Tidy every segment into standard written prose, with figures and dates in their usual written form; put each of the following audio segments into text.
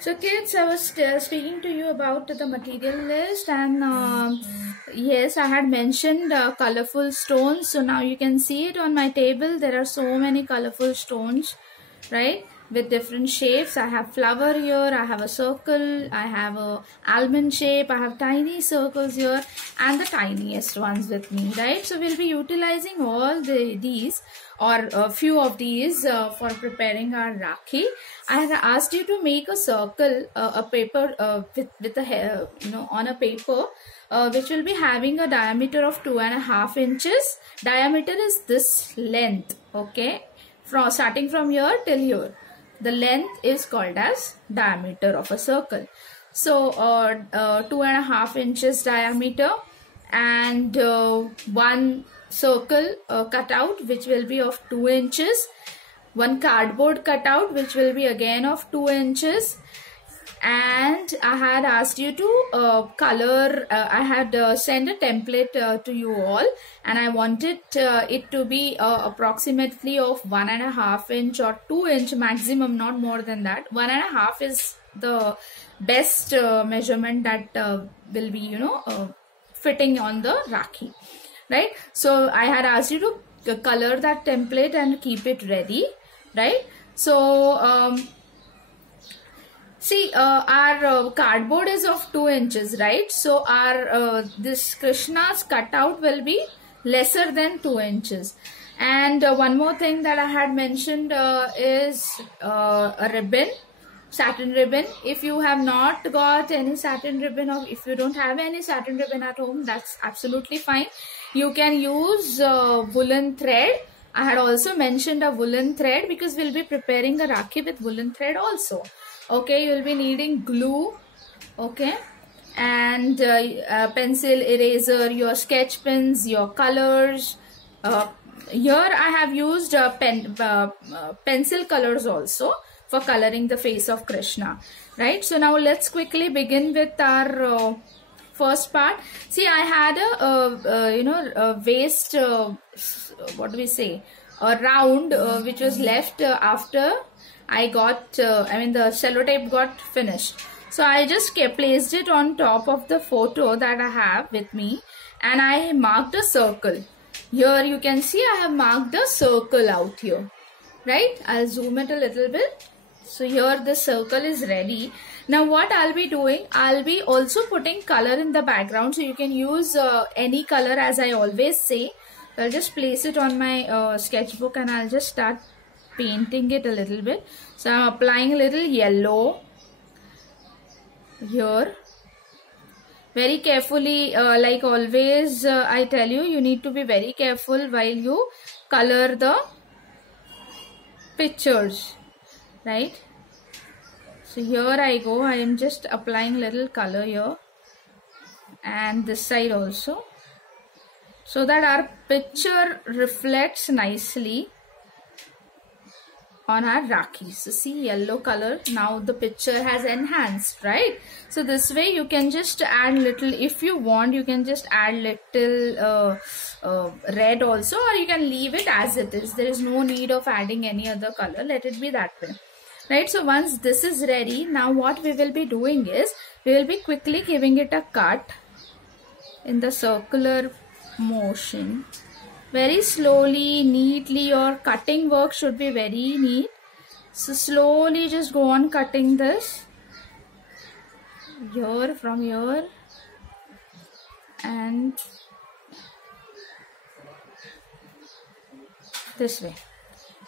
So kids, I was speaking to you about the material list, and yes, I had mentioned colorful stones. So now you can see it on my table. There are so many colorful stones, right, with different shapes. I have flower here, I have a circle, I have a almond shape, I have tiny circles here, and the tiniest ones with me, right? So we'll be utilizing all these or a few of these for preparing our Rakhi. I have asked you to make a circle, a paper with a on a paper, which will be having a diameter of 2.5 inches. Diameter is this length, okay, from starting from here till here. The length is called as diameter of a circle. So 2.5 inches diameter, and one circle cutout which will be of 2 inches, one cardboard cutout which will be again of 2 inches, and I had asked you to color. I had sent a template to you all, and I wanted it to be approximately of 1.5 inch or 2 inch maximum, not more than that. 1.5 is the best measurement that will be fitting on the Rakhi, right? So I had asked you to color that template and keep it ready, right? So see, our cardboard is of 2 inches, right? So our this Krishna's cutout will be lesser than 2 inches. And one more thing that I had mentioned is a ribbon, satin ribbon. If you have not got any satin ribbon, or if you don't have any satin ribbon at home, that's absolutely fine. You can use woolen thread. I had also mentioned a woolen thread because we'll be preparing a Rakhi with woolen thread also. Okay, you'll be needing glue, okay, and pencil, eraser, your sketch pens, your colors. Here I have used pencil colors also for coloring the face of Krishna, right? So now let's quickly begin with our first part. See, I had a waist, what do we say, a round which was left after I got, the cellotape got finished. So I just placed it on top of the photo that I have with me, and I marked a circle. Here you can see I have marked a circle out here, right? I'll zoom it a little bit. So here the circle is ready. Now what I'll be doing, I'll be also putting color in the background. So you can use any color, as I always say. So I'll just place it on my sketchbook, and I'll just start painting it a little bit. So I'm applying a little yellow here. Very carefully, like always, I tell you, you need to be very careful while you color the pictures, right? So here I go. I am just applying little color here, and this side also, so that our picture reflects nicely on our Rakhi. So see, yellow color, now the picture has enhanced, right? So this way you can just add little, if you want, you can just add little red also, or you can leave it as it is. There is no need of adding any other color. Let it be that way, right? So once this is ready, now what we will be doing is, we will be quickly giving it a cut in the circular motion. Very slowly, neatly. Your cutting work should be very neat. So slowly just go on cutting this. Here, from here. And this way.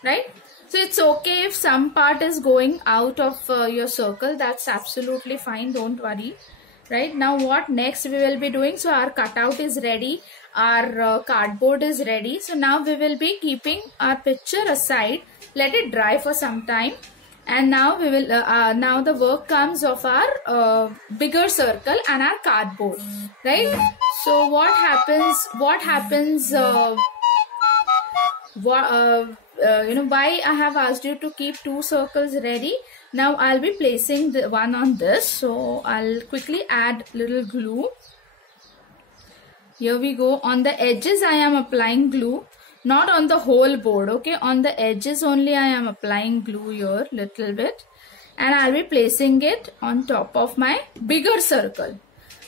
Right? So it's okay if some part is going out of your circle. That's absolutely fine. Don't worry. Right? Now what next we will be doing? So our cutout is ready. Our cardboard is ready. So now we will be keeping our picture aside. Let it dry for some time. And now we will, now the work comes of our bigger circle and our cardboard. Right? So what happens, why I have asked you to keep 2 circles ready. Now I'll be placing the one on this. So I'll quickly add little glue. Here we go. On the edges I am applying glue, not on the whole board, okay? On the edges only I am applying glue here little bit. and I'll be placing it on top of my bigger circle,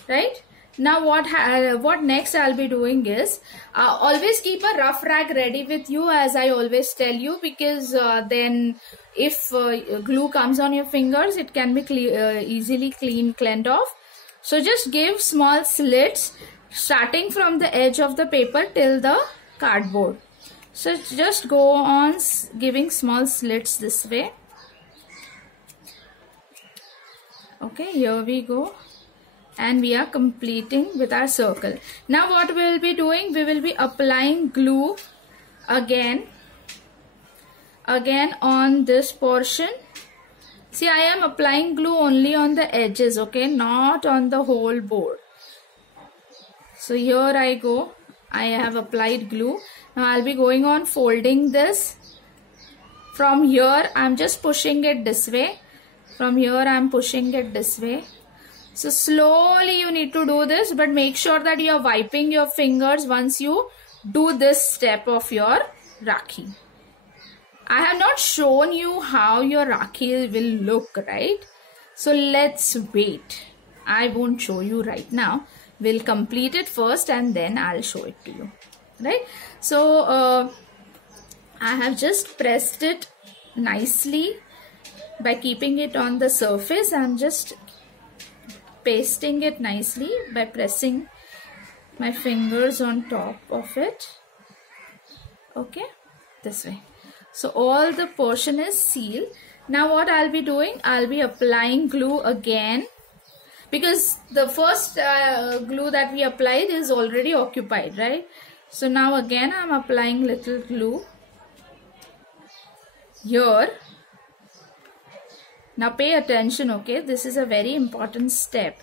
right? Now what next I'll be doing is, always keep a rough rag ready with you, as I always tell you, because then if glue comes on your fingers, it can be easily cleaned off. So just give small slits starting from the edge of the paper till the cardboard. So just go on giving small slits this way. Okay, here we go. And we are completing with our circle. Now what we will be doing, we will be applying glue again on this portion. See, I am applying glue only on the edges, okay, not on the whole board. So here I go, I have applied glue. Now I'll be going on folding this. From here I'm just pushing it this way. From here I'm pushing it this way. So slowly you need to do this, but make sure that you are wiping your fingers once you do this step of your Rakhi. I have not shown you how your Rakhi will look, right? So let's wait. I won't show you right now. We'll complete it first and then I'll show it to you, right? So I have just pressed it nicely by keeping it on the surface. I'm just pasting it nicely by pressing my fingers on top of it. Okay, this way. So all the portion is sealed. Now what I'll be doing, I'll be applying glue again, because the first glue that we applied is already occupied, right? So now again I'm applying little glue here. Now pay attention, okay? This is a very important step.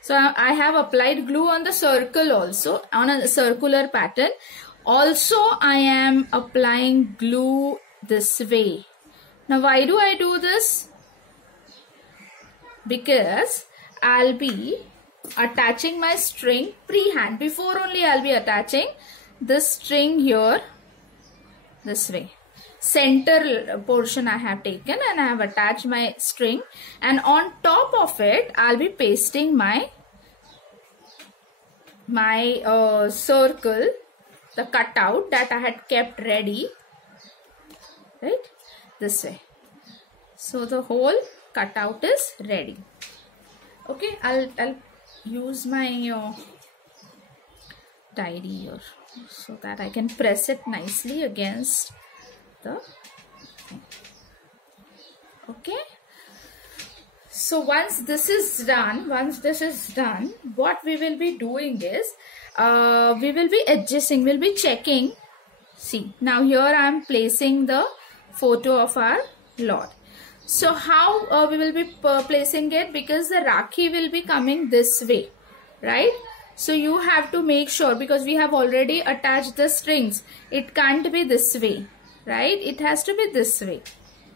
So I have applied glue on the circle also, on a circular pattern. Also I am applying glue this way. Now why do I do this? Because I'll be attaching my string pre-hand. Before only I'll be attaching this string here, this way. Center portion I have taken and I have attached my string, and on top of it I'll be pasting my circle, the cutout that I had kept ready, right, this way. So the whole cutout is ready. Okay, I'll use my tidy here so that I can press it nicely against the thing. Okay, so once this is done, what we will be doing is we will be adjusting, we'll be checking. See, now here I am placing the photo of our Lord. So how we will be placing it, because the Rakhi will be coming this way, right? So you have to make sure, because we have already attached the strings, it can't be this way, right? It has to be this way.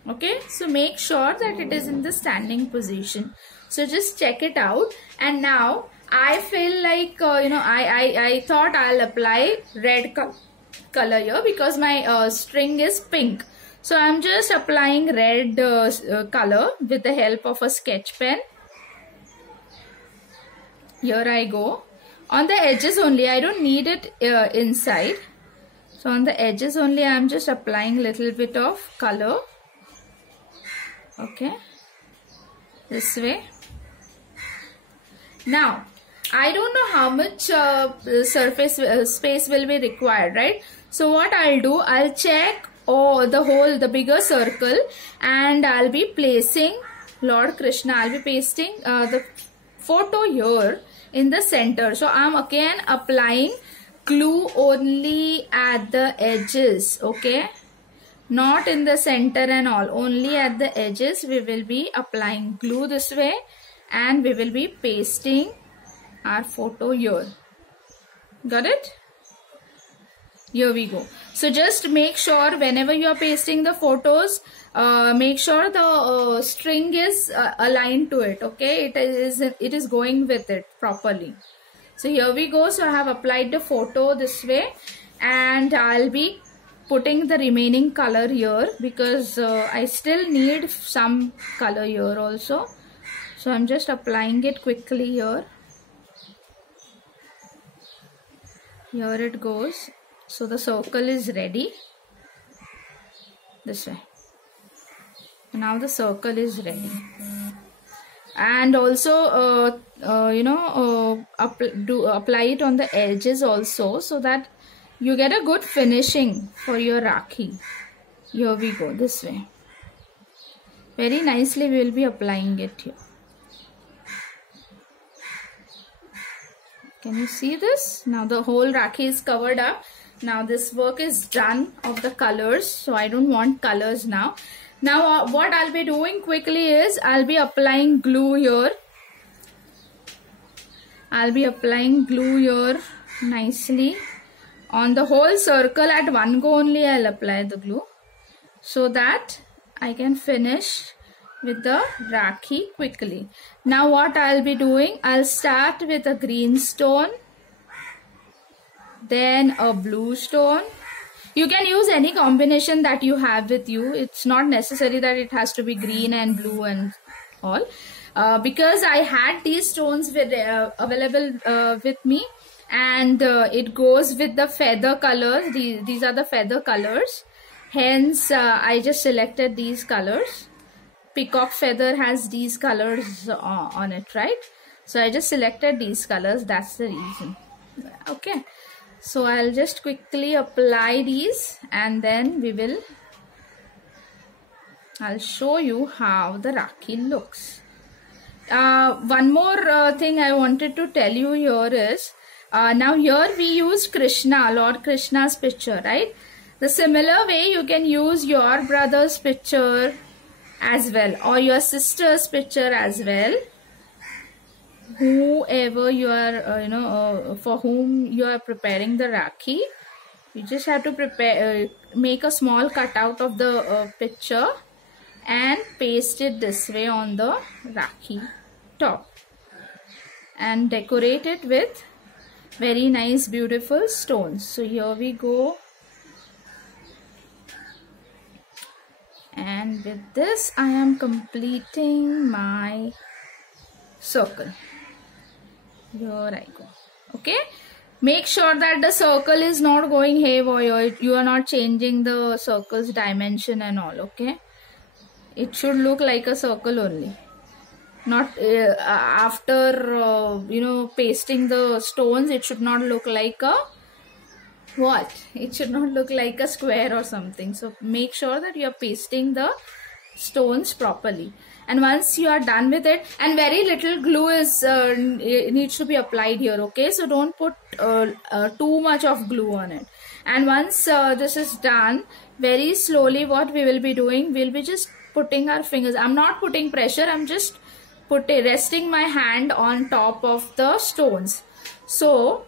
Okay, so make sure that it is in the standing position. So just check it out. And now I feel like I thought I'll apply red color here because my string is pink. So I'm just applying red color with the help of a sketch pen. Here I go. On the edges only, I don't need it inside. So on the edges only, I'm just applying a little bit of color. Okay, this way. Now, I don't know how much surface space will be required, right? So what I'll do, I'll check the bigger circle, and I'll be placing Lord Krishna. I'll be pasting the photo here in the center. So I'm again applying glue only at the edges, okay? Not in the center and all, only at the edges we will be applying glue this way, and we will be pasting our photo here. Got it? Here we go. So just make sure whenever you are pasting the photos, make sure the string is aligned to it, okay? It is going with it properly. So here we go. So I have applied the photo this way, and I'll be putting the remaining color here because I still need some color here also. So I'm just applying it quickly here. Here it goes. So the circle is ready. This way. Now the circle is ready. And also apply it on the edges also, so that you get a good finishing for your Rakhi. Here we go, this way. Very nicely we will be applying it here. Can you see this? Now the whole Rakhi is covered up. Now this work is done of the colors, so I don't want colors now. Now what I'll be doing quickly is I'll be applying glue here. I'll be applying glue here nicely. On the whole circle at one go only I'll apply the glue, so that I can finish with the Rakhi quickly. Now what I'll be doing, I'll start with a green stone, then a blue stone. You can use any combination that you have with you. It's not necessary that it has to be green and blue and all. Because I had these stones available with me, and it goes with the feather colors. These are the feather colors. Hence, I just selected these colors. Peacock feather has these colors on it, right? So I just selected these colors. That's the reason. Okay. So I'll just quickly apply these, and then I'll show you how the Rakhi looks. One more thing I wanted to tell you here is, now here we use Krishna, Lord Krishna's picture, right? The similar way you can use your brother's picture as well, or your sister's picture as well. Whoever you are, for whom you are preparing the Rakhi, you just have to make a small cutout of the picture and paste it this way on the Rakhi top, and decorate it with very nice beautiful stones. So here we go, and with this I am completing my circle. Here I go. Okay, make sure that the circle is not going haywire. You are not changing the circle's dimension and all. Okay, it should look like a circle only, not after pasting the stones. It should not look like a it should not look like a square or something. So make sure that you are pasting the stones properly. And once you are done with it, and very little glue is needs to be applied here. Okay, so don't put too much of glue on it. And once this is done, very slowly what we will be doing, we'll be just putting our fingers. I'm not putting pressure, I'm just resting my hand on top of the stones. So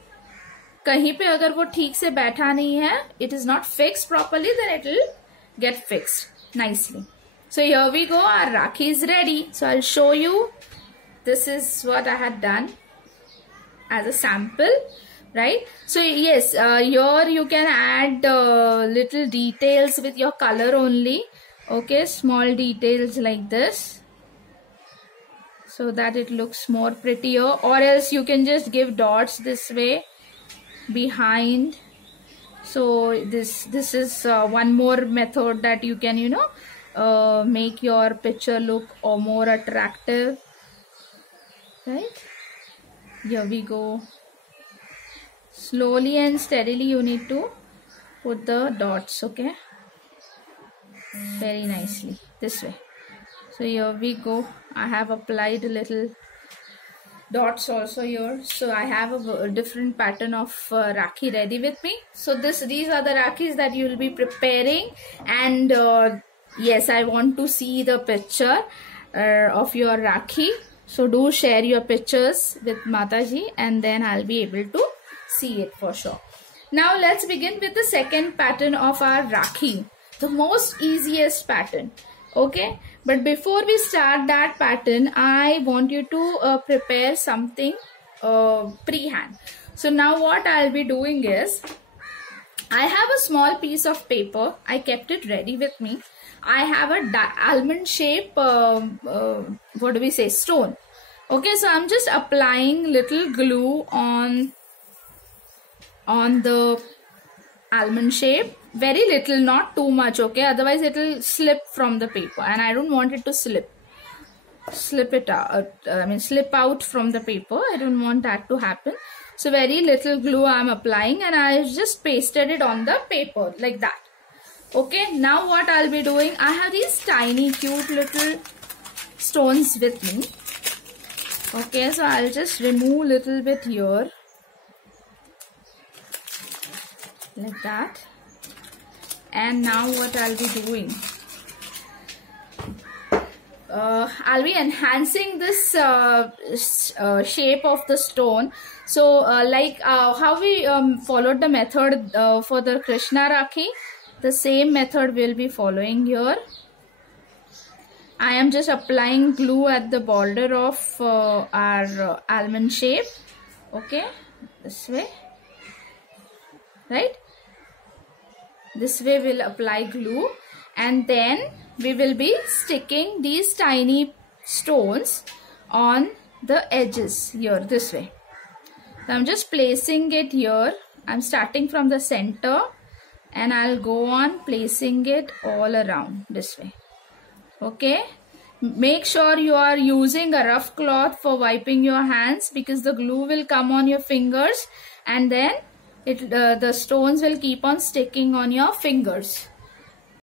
कहीं पे अगर वो ठीक से बैठा नहीं है, it is not fixed properly, then it will get fixed nicely. So here we go, our Rakhi is ready. So I'll show you. This is what I had done as a sample, right? So yes, here you can add little details with your color only. Okay, small details like this, so that it looks more prettier. Or else you can just give dots this way behind. So this is one more method that you can make your picture look more attractive, right? Here we go. Slowly and steadily you need to put the dots. Okay, very nicely this way. So here we go. I have applied a little dots also here. So I have a different pattern of Rakhi ready with me. So these are the Rakhis that you will be preparing. And yes, I want to see the picture of your Rakhi. So do share your pictures with Mataji, and then I'll be able to see it for sure. Now let's begin with the second pattern of our Rakhi, the most easiest pattern. Okay, but before we start that pattern, I want you to prepare something pre-hand. So now what I'll be doing is, I have a small piece of paper. I kept it ready with me. I have a almond shape, what do we say, stone. Okay, so I'm just applying little glue on the almond shape. Very little, not too much, okay? Otherwise it will slip from the paper and I don't want it to slip out from the paper. I don't want that to happen. So very little glue I'm applying and I just pasted it on the paper like that. Okay, now what I'll be doing, I have these tiny cute little stones with me. Okay, so I'll just remove little bit here like that. And now what I'll be doing, I'll be enhancing this shape of the stone. So like how we followed the method for the Krishna Rakhi, the same method we'll be following here. I am just applying glue at the border of our almond shape. Okay, this way, right? This way we'll apply glue and then we will be sticking these tiny stones on the edges here, this way. So I'm just placing it here. I'm starting from the center and I'll go on placing it all around this way. Okay, make sure you are using a rough cloth for wiping your hands because the glue will come on your fingers and then the stones will keep on sticking on your fingers.